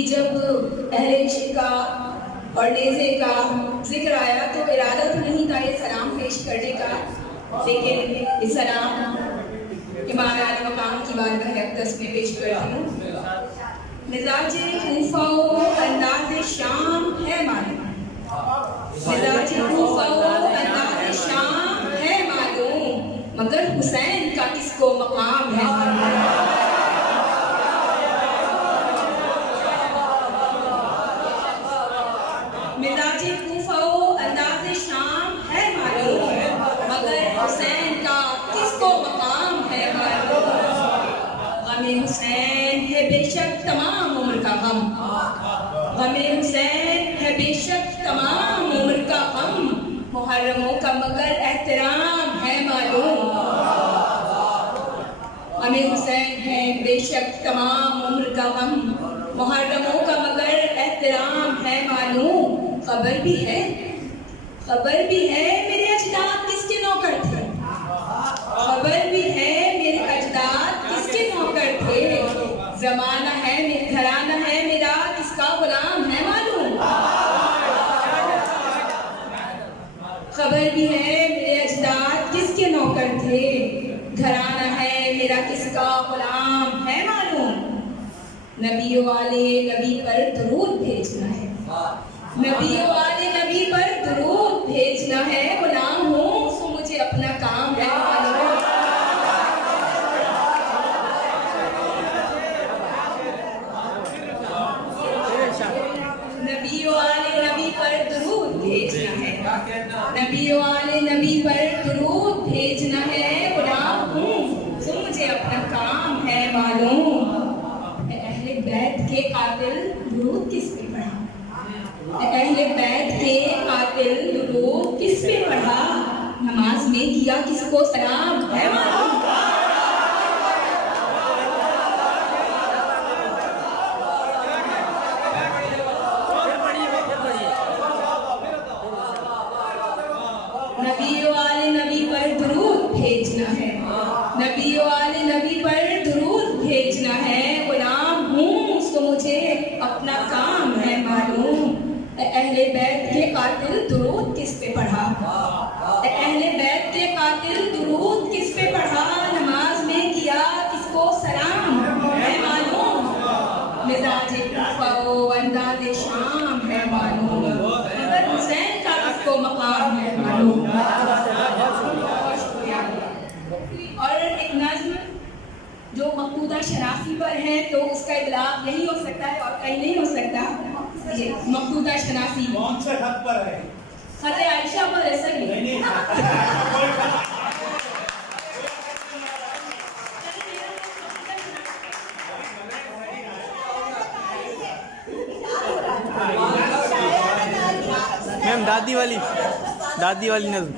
جی جب اہل عشق کا اور نیزے کا ذکر آیا تو ارادہ تو نہیں تھا یہ سلام پیش کرنے کا، لیکن یہ سلام امام اعلی مقام کی بارگاہ اقدس میں پیش کرتی ہوں۔ مزاج کوفہ و انداز شام ہے معلوم، مزاج کوفہ و انداز شام ہے معلوم، مگر حسین کا کس کو مقام ہے معلوم۔ مزاج کوفہ و انداز شام ہے معلوم، مگر حسین کا کس کو مقام ہے معلوم۔ غم حسین ہے بے شک تمام عمر کا غم، غم حسین ہے بے شک تمام عمر کا غم، محرموں کا مگر احترام ہے معلوم۔ غم حسین ہے بے شک تمام عمر کا غم، محرموں کا مگر احترام ہے معلوم۔ خبر بھی ہے میرے اجداد کس کے نوکر تھے، خبر بھی ہے میرے اجداد کس کے نوکر تھے، زمانہ ہے گھرانہ ہے میرا کس کا غلام ہے معلوم۔ خبر بھی ہے میرے اجداد کس کے نوکر تھے، گھرانہ ہے میرا کس کا غلام ہے معلوم۔ نبی والے نبی پر درود بھیجنا ہے، نبی والے نبی پر درود بھیجنا ہے، غلام ہوں سو مجھے اپنا کام ہے معلوم۔ نبی والے نبی پر درود بھیجنا ہے، نبی والے نبی پر درود بھیجنا ہے، غلام ہوں سو مجھے اپنا کام ہے معلوم۔ اہل بیت کے قاتل درود کس پہ پڑھا، اہل بیت کے قاتل درود کس پہ پڑھا، نماز میں کیا کس کو سلام ہے معلوم۔ نبی والے نبی پر درود بھیجنا ہے، نبی والے نبی پر درود بھیجنا ہے، غلام ہوں سو مجھے اپنا کام ہے معلوم۔ اہل بیت کے قاتل درود کس پہ پڑھا، اہل بیت کے قاتل درود کس پہ پڑھا، نماز میں کیا کس کو سلام ہے معلوم۔ مزاج کوفہ و انداز شام ہے معلوم، مگر حسین کا کس کو مقام ہے معلوم۔ اور ایک نظم جو مقبوضہ شناسی پر ہے تو اس کا اطلاق یہی ہو سکتا ہے اور کہیں نہیں ہو سکتا۔ مقبوضہ شناسی کون سے خط پر ہے؟ خط عائشہ پر ہے سر۔ میم دادی والی نظم